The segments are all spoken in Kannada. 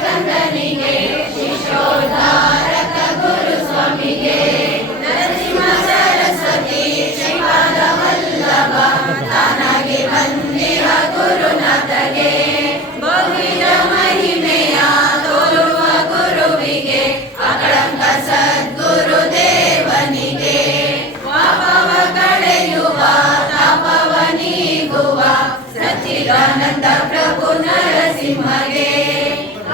ಕಂದನಿಗೆ ಶಿಶೋದ್ಧಾರಕ ಗುರು ಸ್ವಾಮಿಗೆ ನರಸಿಂಹ ಸರಸ್ವತಿ ಶ್ರೀಪಾದ ವಲ್ಲಭ ತಾನಾಗಿ ಬಂದಿರ ಗುರುನಾಥಗೆ ಬಹುವಿಧ ಮಹಿಮೆಯ ತೋರುವ ಗುರುವಿಗೆ ಅಕಳಂಕ ಸದ್ಗುರು ದೇವನಿಗೆ ಪಾಪವ ಕಳೆಯುವ ತಾಪವ ನೀಗುವ ಸಚ್ಚಿದಾನಂದ ಪ್ರಭು ನರಸಿಂಹಗೆ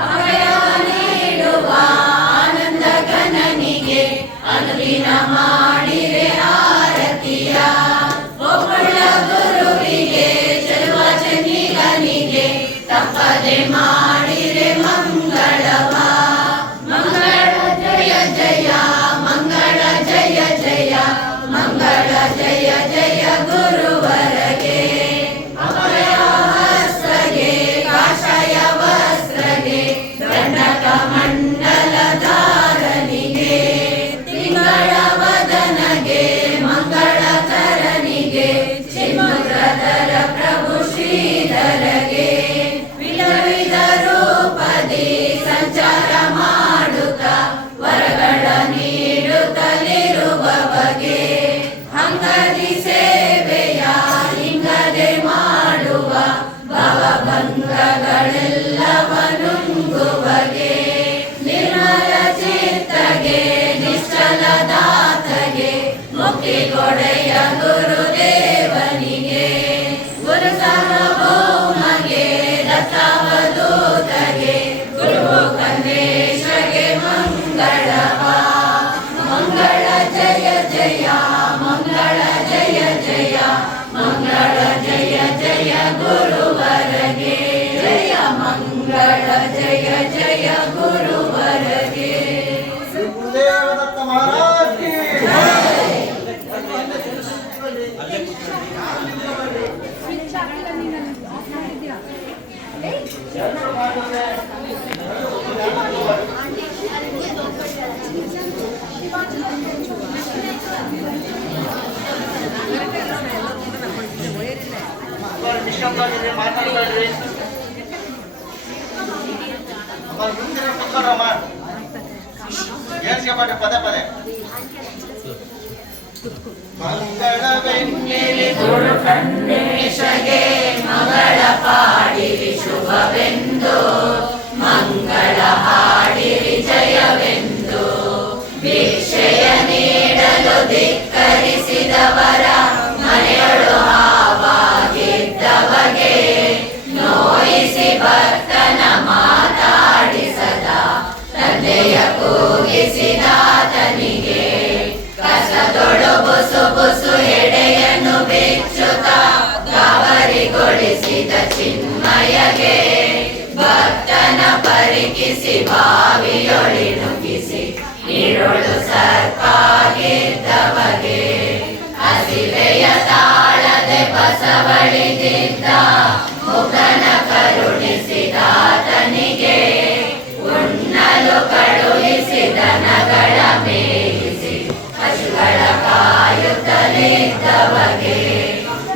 ಅಭಯವ ನೀಡುವ ಆನಂದ ಘನನಿಗೆ ಅನುದಿನ ಮಾಡಿರೆ ಆರತಿಯ ಒಬ್ಬಳ ಗುರುವಿಗೆ ಚೆಲುವ ಚೆನ್ನಿಗನಿಗೆ ತಪ್ಪದೆ ಮಾಡಿರೆ ಮಂಗಳವ ಮಂಗಳ ಜಯ ಜಯ ಮಂಗಳ ಜಯ ಜಯ ಮಂಗಳ ಜಯ ಜಯ ಗುರುವರಗೆ ಅಭಯ ಹಸ್ತಗೆ ಕಾಷಾಯ ವಸ್ತ್ರಗೆ ದಂಡಕ ಮಂಡಲ ಧಾರನಿಗೆ ತಿಂಗಳ ವದನಗೆ ಮಂಗಳಕರನಿಗೆ ಚಿನ್ಮುದ್ರಧರ ಪ್ರಭು ಶ್ರೀಧರಗೆ ವಿಧ ವಿಧ ರೂಪದಿ ಸಂಚಾರ ಮಾಡುತ್ತ ವರಗಳ ನೀಡುತ್ತಲಿರುವವಗೆ ಅಂಗದಿ ಸೇವೆಯ ಹಿಂಗದೆ ಮಾಡುವ ಭವಭಂಗಗಳೆಲ್ಲವನುಂಗುವಗೆ ನಿರ್ಮಲ ಚಿತ್ತಗೆ ನಿಶ್ಚಲದಾತಗೆ ಮುಕ್ತಿ ಕೊಡೆಯ ಗುರುದೇವನಿಗೆ ಗುರು ಸಾರ್ವಭೌಮಗೆ ದತ್ತಾವಧೂತಗೆ ಗುರು ಕನ್ನೇಶಗೆ ಮಂಗಳವ ಮಂಗಳ ಜಯ ಜಯ ಮಂಗಳ ಜಯ ಜಯ ಮಂಗಳ ಜಯ ಜಯ ಗುರುವರಗೆ ಜಯ ಮಂಗಳ ಜಯ ಜಯ ಗುರುವರಗೆ ಗುರುದೇವದತ್ತ ಮಹಾರಾಜ್ ಕಿ ನಿಷ್ಠಾಂತರಾಗಿರಿ, ಮಾತಾಡ್ಬೇಡ್ರಿ. ಮುಂದಿನ ಕೂತ್ಕೊಂಡ್ರಮ್ಮ. ಏನ್ಸ್ಕೊಬೇಡ್ರಿ ಪದೇ ಪದೇ. ಮಂಗಳವೆನ್ನಿರಿ ಗುರು ಕನ್ನೇಶಗೆ ಮಗಳ ಪಾಡಿರಿ ಶುಭವೆಂದು ಮಂಗಳ ಹಾಡಿರಿ ಜಯವೆಂದು ಭಿಕ್ಷೆಯ ನೀಡಲು ಧಿಕ್ಕರಿಸಿದವರ ಮನೆಯೊಳು ಹಾವಾಗಿದ್ದವಗೆ ನೋಯಿಸಿ ಭಕ್ತನ ಮಾತಾಡಿಸದ ತಂದೆಯ ಕೂಗಿಸಿದಾತನಿಗೆ ಕಸದೊಳು ಬುಸು ಬುಸು ಎಡೆಯನ್ನು ಬಿಚ್ಚುತ್ತ ಗಾಬರಿಗೊಳಿಸಿದ ಚಿನ್ಮಯಗೆ ಭಕ್ತನ ಪರಿಕಿಸಿ ಬಾವಿಯೊಳಿ ನುಗ್ಗಿಸಿ ನೀರೊಳು ಸರ್ಪಾಗಿದ್ದವಗೆ ಹಸಿವೆಯ ತಾಳದೆ ಬಸವಳಿದಿದ್ದ ಮುಖನ ಕರುಣಿಸಿದಾತನಿಗೆ ಉಣ್ಣಲು ಕಳುಹಿಸಿದ ನಗಳ ಮೇಯಿಸಿ ಪಶುಗಳ ಕಾಯುತ್ತಲಿದ್ದವಗೆ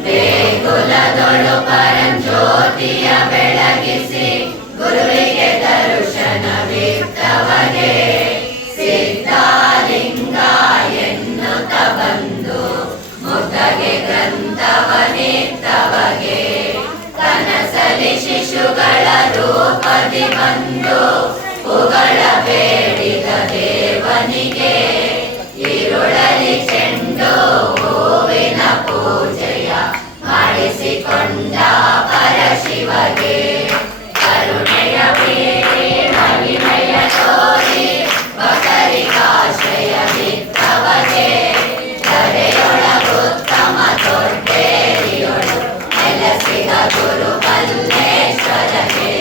ದೇಗುಲದೊಳು ಪರಂಜ್ಯೋತಿಯ ಬೆಳಗಿಸಿ ಗುರುವಿಗೆ ದರ್ಶನವಿತ್ತವಗೆ ಸಿದ್ಧಾಲಿಂಗ ಎನ್ನುತ್ತ ಬಂದು ಮುದ್ದಗೆ ಗ್ರಂಥವನಿತ್ತವಗೆ ಕನಸಲಿ ಶಿಶುಗಳ ರೂಪದಿ ಬಂದು ಪುಗಳ ಬೇಡಿದ ದೇವನಿಗೆ ഇരുളಲಿ ಚೆಂಡು ಹೂವಿನ ಪೂಜೆಯ ಮಾಡಿಸಿಕೊಂಡ ಪರಶಿವಗೆ ಕರುಣೆಯ ಬೀರಿ ಮಹಿಮೆಯ ತೋರಿ ಭಕ್ತರಿಗಾಶ್ರಯ ಬಿತ್ತವಗೆ ಧರೆಯೊಳಗುತ್ತಮ ತೊಡ್ಡೇರಿಯೊಳು ನೆಲೆಸಿದ ಗುರು ಮಲ್ಲೇಶ್ವರಗೆ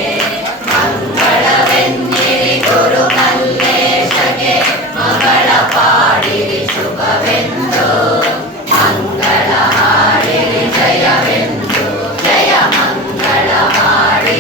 ಮಂಗಳವೆನ್ನಿರಿ ಗುರು ಮಲ್ಲೇಶಗೆ ಮಗಳ ಪಾಡಿರಿ ಶುಭವೆಂದು ಮಂಗಳ ಹಾಡಿರಿ ಜಯವೆಂದು ಜಯ ಮಂಗಳ ಮಾಡಿ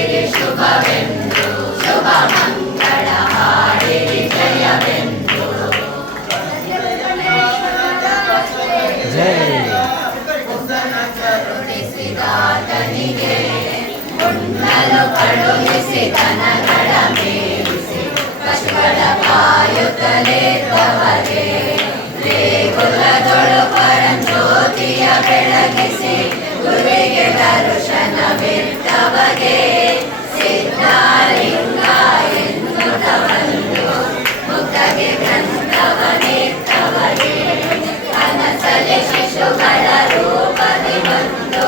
ಬಿಟ್ಟವಗೆ ಸಿದ್ಧಲಿಂಗ ಎನ್ನುತ್ತ ಬಂದು ಮುಖಗೆ ಗ್ರಂಥವನಿಟ್ಟವಗೆ ಕನಸಲಿ ಶಿಶುಗಳ ರೂಪದಿ ಬಂದು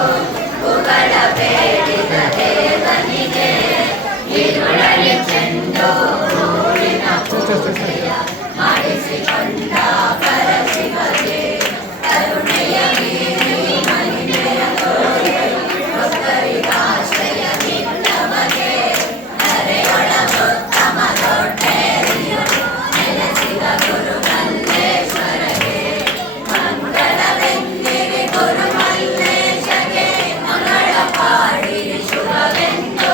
ಉಗಳ ಬೇಡಿದ ದೇವನಿಗೆ ಇರುಳಲಿ ಚೆಂಡು ಹೂವಿನ ಪೂಜೆಯ ಮಾಡಿಸಿಕೊಂಡ ಪರಶಿವಗೆ ಕರುಣೆಯ ಮೀರಿ ಮಹಿಮೆಯ ತೋರಿ ಭಕ್ತರಿಗಾಶ್ರಯ ನಿಟ್ಟವಗೆ ಹರೆಯೊಳಗೊತ್ತಮ ದೊಡ್ಡೇರಿಯರು ನೆಲೆಸಿದ ಗುರು ಮಲ್ಲೇಶ್ವರಗೆ ಮಂಗಳವೆಂದಿರಿ ಗುರು ಮಲ್ಲೇಶಗೆ ಮಂಗಳ ಪಾಡಿರಿ ಶುಭವೆಂದು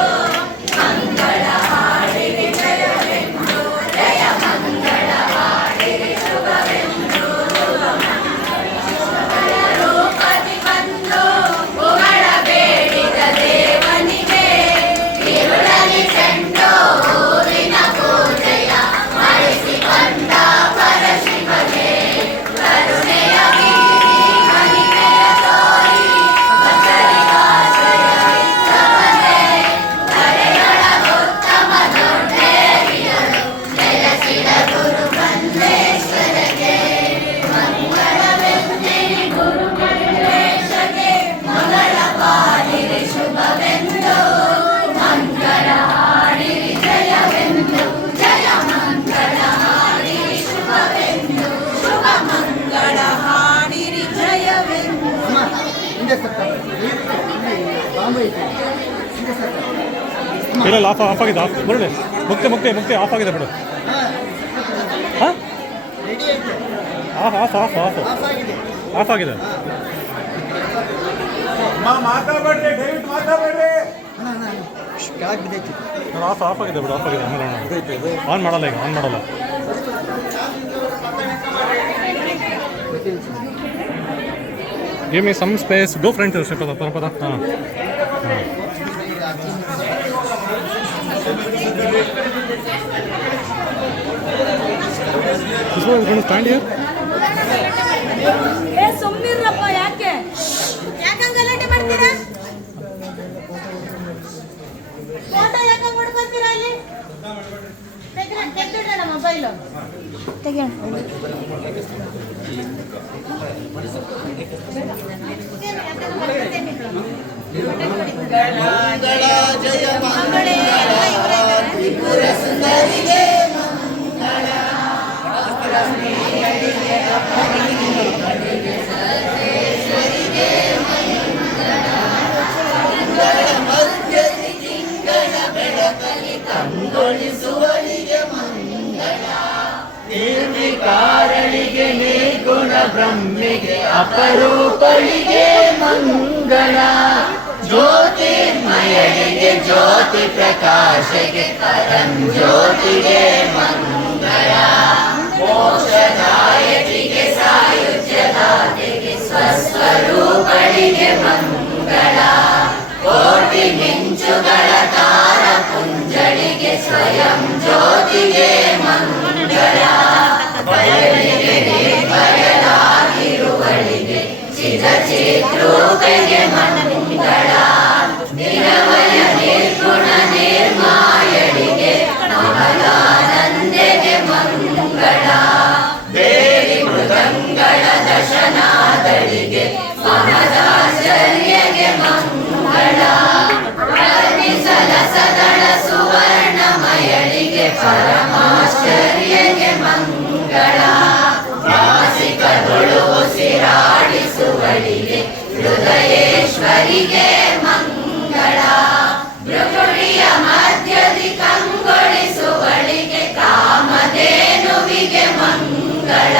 ಮಂಗಳ ಹಾಡಿರಿ ಜಯವೆಂದು ಜಯ ಮಂಗಳ ಹಾಡಿರಿ ಶುಭವೆಂದು ರೂಪದಿ ಬಂದು ಉಗಳ ಬೇಡಿದ ದೇವನಿಗೆ ಇರುಳಲಿ ಚೆಂಡು ಹೂವಿನ ಪೂಜೆಯ ಮಾಡಿಸಿಕೊಂಡ ಪರಶಿವಗೆ ಕರುಣೆಯ ಮೀರಿ ಮಹಿಮೆಯ ತೋರಿ ಭಕ್ತರಿಗಾಶ್ರಯವಿದ್ದವನೇ ಧರೆಯೊಳಗುತ್ತಮ ದೊಡ್ಡೇರಿಯರು ನೆಲೆಸಿದ ಗುರು ಮಲ್ಲೇಶ್ವರಗೆ ಮಂಗಳವೆಂದಿರಿ ಗುರು ಮಲ್ಲೇಶಗೆ ಮಂಗಳ ಪಾಡಿರಿ ಶುಭವೆಂದು ಮಂಗಳ ಹಾಡಿರಿ ಜಯವೆಂದು ಜಯ ಮಂಗಳ ಹಾಡಿರಿ ಶುಭವೆಂದು ಶುಭ ಮಂಗಳ ಹಾಡಿರಿ ಜಯವೆಂದು ಅಮ್ಮ ಹಿಂದೆ ಸತ್ತ ಬಾಂಬೆ ಐತೆ ಹಿಂದೆ ಸತ್ತ ಇಲ್ಲ ಆಫ್ ಆಗಿದೆ ಆಫ್ ಬರಲಿ ಮುಕ್ತಿ ಆಫ್ ಆಗಿದೆ ಬಿಡು ಹಾಂ ರೆಡಿ ಐತೆ ಆಫ್ ಆಫ್ ಆಗಿದೆ ಆಫ್ ಆಗಿದೆ ಮಾತಾಡಬೇಡ್ರಿ ದಯವಿಟ್ಟು ಮಾತಾಡಬೇಡ್ರಿ. ಅಣ್ಣ ಅಣ್ಣ ಕೆಳಗೆ ಬಿದ್ದೈತಿ ಆಫ್ ಆಗಿದೆ ಬಿಡು ಆಫ್ ಆಗಿದೆ ಆನ್ ಮಾಡಲ್ಲ ಈಗ ಆನ್ ಮಾಡಲ್ಲ give me some space go friends ಪದ ಹಾಂ ಸ್ಟ್ಯಾಂಡ್ ಇಯರ್ ಏ ಸುಮ್ಮನಿರಪ್ಪ ಯಾಕೆ ಗಲಾಟೆ ಮಾಡ್ತೀರಾ ಫೋಟೋ ಯಾಕೆ ಮಾಡ್ಕೊಂತೀರಾ ಇಲ್ಲಿ ತೆಗೆದಿಡೋಣ ಮೊಬೈಲು ತೆಗಿಯೋಣ ಮಂಗಳ ಜಯ ಮಂಗಳ ತ್ರಿಪುರ ಸುಂದರಿಗೆ ಮಂಗಳ ಮಧ್ಯದಿ ತಿಂಗಳ ಬೆಳಕಲಿ ಕಂಗೊಳಿಸುವಳಿಗೆ ಮಂಗಳ ನಿರ್ವಿಕಾರಳಿಗೆ ನಿರ್ಗುಣ ಬ್ರಹ್ಮಿಗೆ ಅಪರೂಪಳಿಗೆ ಮಂಗಳ ಜ್ಯೋತಿರ್ಮಯಳಿಗೆ ಜ್ಯೋತಿ ಪ್ರಕಾಶಗೆ ಪರಂಜ್ಯೋತಿಗೆ ಮಂಗಳ ಮೋಕ್ಷದಾಯಕಿಗೆ ಸಾಯುಜ್ಯದಾತೆಗೆ ಸ್ವಸ್ವರೂಪಳಿಗೆ ಮಂಗಳ ಕೋಟಿ ಮಿಂಚುಗಳ ತಾರ ಪುಂಜಳಿಗೆ ಸ್ವಯಂ ಜ್ಯೋತಿಗೆ ಮಂಗಳ ಬಯಲಿಗೆ ನಿರ್ಭಯಲಾಗಿರುವಳಿಗೆ ಚಿತ್ರೂಪೆಗೆ ಮಂಗಳ ನಿರವಯ ನಿರ್ಗುಣ ನಿರ್ಮಾಯಳಿಗೆ ಮಹದಾನಂದೆಗೆ ಮಂಗಳ ದೇವಿ ಮೃದಂಗಳ ದಶನಾದಳಿಗೆ ಮಹದಾಶ್ಚರ್ಯಗೆ ಮಂಗಳ ಸಲಸದಳ ಸುವರ್ಣಮಯಳಿಗೆ ಪರಮಾಶ್ಚರ್ಯಗೆ ಮಂಗಳ ನಾಸಿಕಗಳು ಉಸಿರಾಡಿಸುವಳಿಗೆ ಹೃದಯೇಶ್ವರಿಗೆ ಮಂಗಳ ಭೃಗುಡಿಯ ಮಧ್ಯದಿ ಕಂಗೊಳಿಸುವಳಿಗೆ ಕಾಮಧೇನುವಿಗೆ ಮಂಗಳ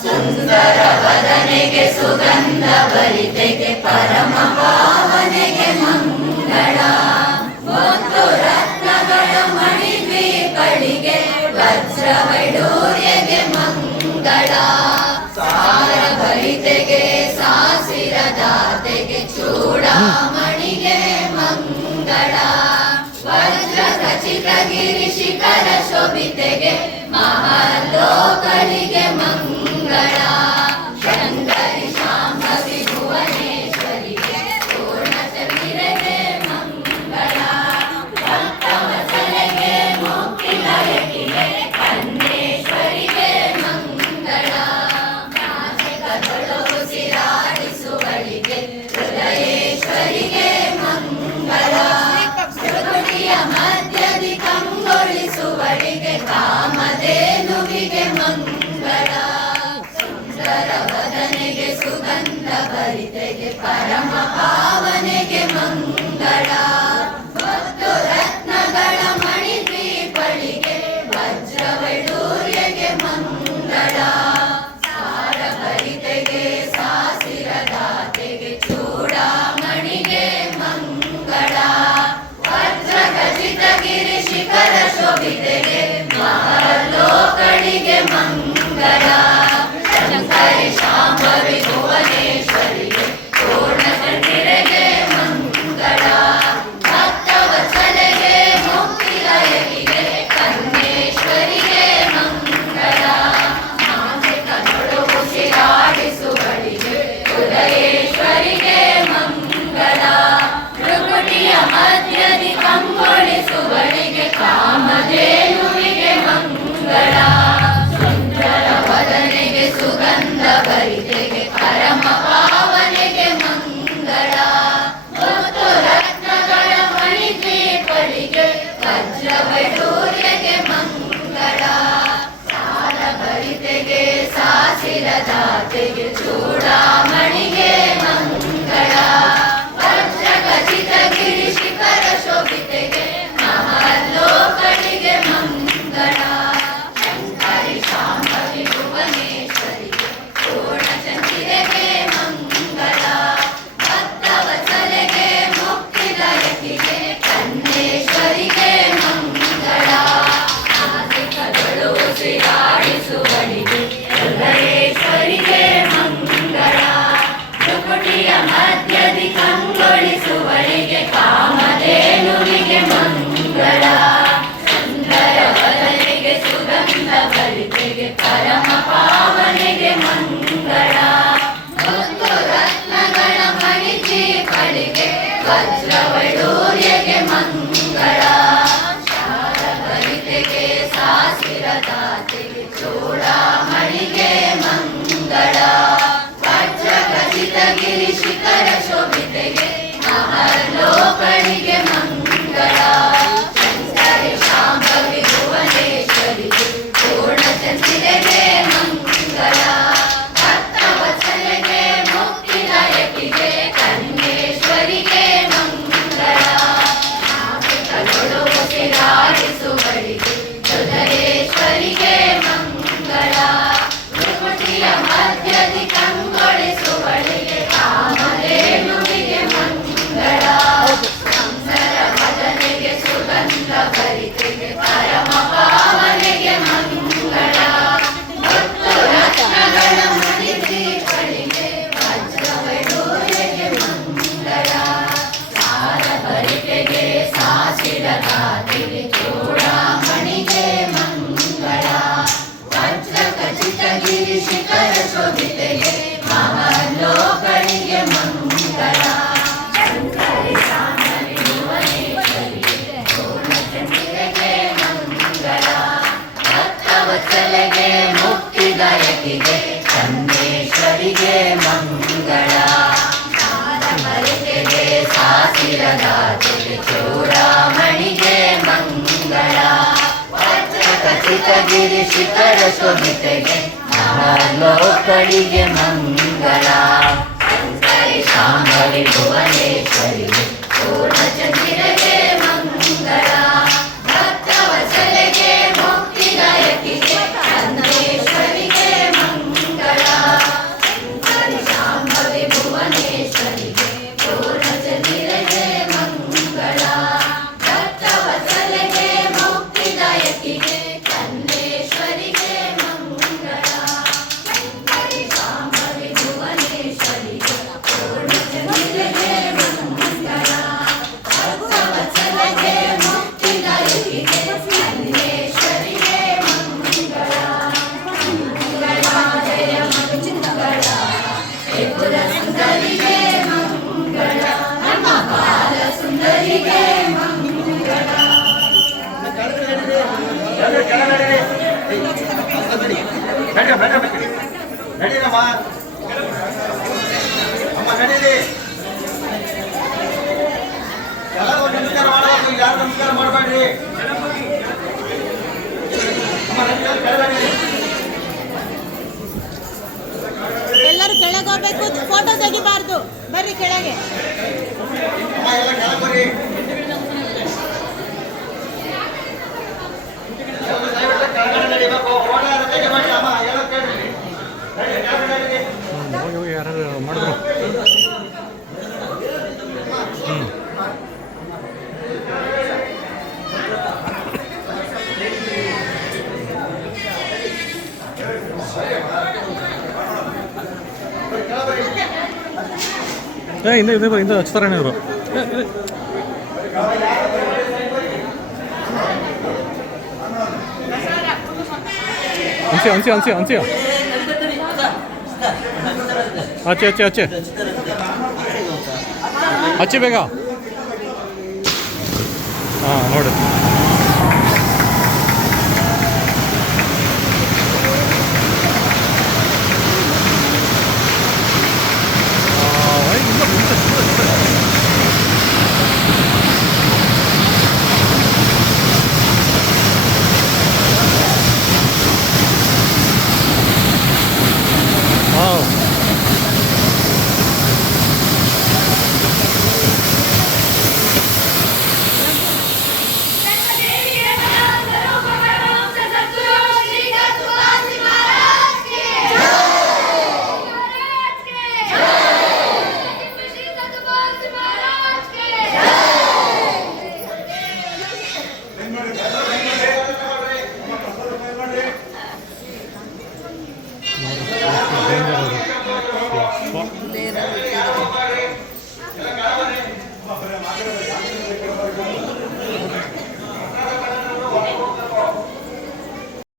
ಸುಂದರ ವದನೆಗೆ ಸುಗಂಧ ಭರಿತೆಗೆ ಪರಮ ಪಾವನೆಗೆ ಮಂಗಳ ಮತ್ತು ರತ್ನಗಳ ಮಣಿದ್ವೀಪಳಿಗೆ ವಜ್ರ ವೈಡೂರ್ಯಗೆ ಮಂಗಳ ಸಾರ ಭರಿತೆಗೆ ಸಾಸಿರದಾತೆಗೆ ಚೂಡಾಮಣಿಗೆ ಮಂಗಳ ವಜ್ರ ಖಚಿತ ಗಿರಿ ಶಿಖರ ಶೋಭಿತೆಗೆ ಮಹಾಲೋಕಳಿಗೆ ಮಂಗಳ ಶಂಕರಿ ಶಾಂಭವಿ ಭುವನೇಶ್ವರಿಗೆ ಪೂರ್ಣಚಂದ್ರಗೆ ಭರಿತೆಗೆ ಪರಮ ಪಾವನೆಗೆ ಮಂಗಳ ಮತ್ತು ರತ್ನಗಳ ಮಣಿದ್ವೀಪಳಿಗೆ ವಜ್ರವೈಡೂರ್ಯಗೆ ಮಂಗಳ ಸಾರ ಭರಿತೆಗೆ ಸಾಸಿರದಾತೆಗೆ ಚೂಡಾಮಣಿಗೆ ಮಂಗಳ ವಜ್ರ ಖಚಿತ ಗಿರಿ ಶಿಖರ ಶೋಭಿತೆಗೆ ಮಹಾಲೋಕಳಿಗೆ ಮಂಗಳ ಶಂಕರಿ ಶಾಂಭವಿ ಭುವನೇಶ್ವರಿಗೆ ಪೂರ್ಣಚಂದ್ರಿರೆಗೆ ಮಂಗಳ ಭಕ್ತವತ್ಸಲೆಗೆ ಮುಕ್ತಿದಾಯಕಿಗೆ ಕನ್ನೇಶ್ವರಿಗೆ ಮಂಗಳ ಮಾಂಸಿಕ ನೊಡು ಉಸಿರಾಡಿಸುವಳಿಗೆ ಉದಯೇಶ್ವರಿಗೆ ಮಂಗಳ ಭೃಗುಟಿಯ ಮಧ್ಯದಿ ಕಂಗೊಳಿಸುವಳಿಗೆ ಕಾಮಧೇನುವಿಗೆ ಮಂಗಳ ಸುಂದರ ವದನೆಗೆ ಸುಗಂಧ ಭರಿತೆಗೆ ಪರಮ ಪಾವನೆಗೆ ಮಂಗಳ ಮತ್ತು ರತ್ನಗಳ ಮಣಿದ್ವೀಪಳಿಗೆ ವಜ್ರವೈಡೂರ್ಯಗೆ ಮಂಗಳ ಸಾರ ಭರಿತೆಗೆ ಸಾಸಿರದಾತೆಗೆ ಚೂಡಾಮಣಿಗೆ ಮಂಗಳ ವಜ್ರ ಖಚಿತ ಗಿರಿ ಶಿಖರ ಶೋಭಿತೆಗೆ ಮಹಾಲೋಕಳಿಗೆ ಮಂಗಳ ಶಂಕರಿ ಶಾಂಭವಿ ಭುವನೇಶ್ವರಿಗೆ ಪೂರ್ಣಚಂದ್ರಿರೆಗೆ ಮಂಗಳ ಭಕ್ತವತ್ಸಲೆಗೆ ಮುಕ್ತಿದಾಯಕಿಗೆ ಕನ್ನೇಶ್ವರಿಗೆ ಮಂಗಳ ನಾಸಿಕಗಳು ಉಸಿರಾಡಿಸುವಳಿಗೆ ಹೃದಯೇಶ್ವರಿಗೆ ಮಂಗಳ ಭೃಗುಟಿಯ ಮಧ್ಯದಿ ಕಂಗೊಳಿಸುವಳಿಗೆ ಕಾಮಧೇನುವಿಗೆ ಮಂಗಳ ಸುಂದರ ವದನೆಗೆ ಸುಗಂಧ ಭರಿತೆಗೆ ಪರಮ ಪಾವನೆಗೆ ಮಂಗಳ ಮತ್ತು ರತ್ನಗಳ ಮಣಿದ್ವೀಪಳಿಗೆ ವಜ್ರವೈಡೂರ್ಯಗೆ ಮಂಗಳ ಶಾರ ಭರಿತೆಗೆ ಸಾಸಿರದಾತೆಗೆ ಚೂಡಾಮಣಿಗೆ ಮಂಗಳ ವಜ್ರ ಖಚಿತ ಗಿರಿ ಶಿಖರ ಶೋಭಿತೆಗೆ ಮಹಾಲೋಕಳಿಗೆ ಮಂಗಳ ಶಂಕರಿ ಶಾಂಭವಿ ಭುವನೇಶ್ವರಿಗೆ ಪೂರ್ಣಚಂದ್ರಿರೆಗೆ ಮಂಗಳ ಭಕ್ತವತ್ಸಲೆಗೆ ಮುಕ್ತಿದಾಯಕಿಗೆ ಕನ್ನೇಶ್ವರಿಗೆ ಮಂಗಳ ನಾಸಿಕಗಳು ಉಸಿರಾಡಿಸುವಳಿಗೆ ಹೃದಯೇಶ್ವರಿಗೆ ಮಂಗಳ ಭೃಗುಟಿಯ ಮಧ್ಯದಿ ಕಂಗೊಳಿಸುವಳಿಗೆ ಕಾಮಧೇನುವಿಗೆ ಮಂಗಳ ಸುಂದರ ವದನೆಗೆ ಸುಗಂಧ ಭರಿತೆಗೆ ಪರಮ ಪಾವನೆಗೆ ಮಂಗಳ ಮತ್ತು ರತ್ನಗಳ ಮಣಿದ್ವೀಪಳಿಗೆ ವಜ್ರವೈಡೂರ್ಯಗೆ ಮಂಗಳ ಸಾರ ಭರಿತೆಗೆ ಸಾಸಿರದಾತೆಗೆ ಚೂಡಾಮಣಿಗೆ ಮಂಗಳ ವಜ್ರ ಖಚಿತ ಗಿರಿ ಶಿಖರ ಶೋಭಿತೆಗೆ ಮಹಾಲೋಕಳಿಗೆ ಮಂಗಳ ಶಂಕರಿ ಶಾಂಭವಿ ಭುವನೇಶ್ವರಿಗೆ ಪೂರ್ಣಚಂದ್ರಿರೆಗೆ ಮಂಗಳ ಭಕ್ತವತ್ಸಲೆಗೆ ಮುಕ್ತಿದಾಯಕಿಗೆ ಕನ್ನೇಶ್ವರಿಗೆ ಮಂಗಳ ಸಾರ ಭರಿತೆಗೆ ಸಾಸಿರದಾತೆಗೆ ಚೂಡಾಮಣಿಗೆ ಮಂಗಳ ವಜ್ರ ಖಚಿತ ಗಿರಿ ಶಿಖರ ಶೋಭಿತೆಗೆ ಮಹಾಲೋಕಳಿಗೆ ಮಂಗಳ ಶಂಕರಿ ಶಾಂಭವಿ ಭುವನೇಶ್ವರಿಗೆ ಪೂರ್ಣಚಂದ್ರಿರೆಗೆ ಮಂಗಳ ಭಕ್ತವತ್ಸಲೆಗೆ ಮುಕ್ತಿದಾಯಕಿಗೆ ಕನ್ನೇಶ್ವರಿಗೆ ಮಂಗಳ ಶಂಕರಿ ಶಾಂಭವಿ ಭುವನೇಶ್ವರಿಗೆ ಪೂರ್ಣಚಂದ್ರಿರೆಗೆ ಮಂಗಳ ಭಕ್ತವತ್ಸಲೆಗೆ ಮುಕ್ತಿದಾಯಕಿಗೆ ಕನ್ನೇಶ್ವರಿಗೆ ಮಂಗಳ ಶಂಕರಿ ಶಾಂಭವಿ ಭುವನೇಶ್ವರಿಗೆ ಪೂರ್ಣಚಂದ್ರಿರೆಗೆ ಮಂಗಳ ಭಕ್ತವತ್ಸಲೆಗೆ ಮುಕ್ತಿದಾಯಕಿಗೆ ಕನ್ನೇಶ್ವರಿಗೆ ಮಂಗಳ ಮಂಗಳ ಜಯ ಮಂಗಳ ತ್ರಿಪುರ ಸುಂದರಿಗೆ ಮಂಗಳ ನಮ್ಮ ಬಾಲ ಸುಂದರಿಗೆ ಮಂಗಳ ನಡೀರಮ್ಮ ಅಮ್ಮ ನಡೀರಿ ಎಲ್ಲರೂ ನಮಸ್ಕಾರ ಮಾಡಬೇಕು ಯಾರು ನಮಸ್ಕಾರ ಮಾಡಬೇಡ್ರಿ ಅಮ್ಮ ಎಲ್ಲರೂ ಕೆಳಗೆ ಹೋಗ್ಬೇಕು, ಫೋಟೋ ತೆಗಿಬೇಕು. ಕೂತ್ಕೋಬಾರ್ದು. ಬರ್ರಿ ಕೆಳಗೆ. ಅಮ್ಮ ಎಲ್ಲ ಕೆಳಗೆ ಬರ್ರಿ. ಎಲ್ಲ ದಯವಿಟ್ಟು ಕೆಳಗಡೆ ನಡಿಬೇಕು. ಫೋಟೋ ಯಾರು ತೆಗಿಬೇಡಿ ಅಮ್ಮ, ಎಲ್ಲ ಕೇಳ್ರಿ. ನಡಿ, ಕೆಳಗಡೆ ನಡೀರಿ. ಹೋಗಿ ಹೋಗಿ ಯಾರು ಮಾಡಿದ್ರು. ಹಿಂದೆ ಹಚ್ತಾರೇನೆ ಇವರು. ಅನ್ಸಿ ಹಚ್ಚಿ ಬೇಗ. ಹಾಂ ನೋಡಿ.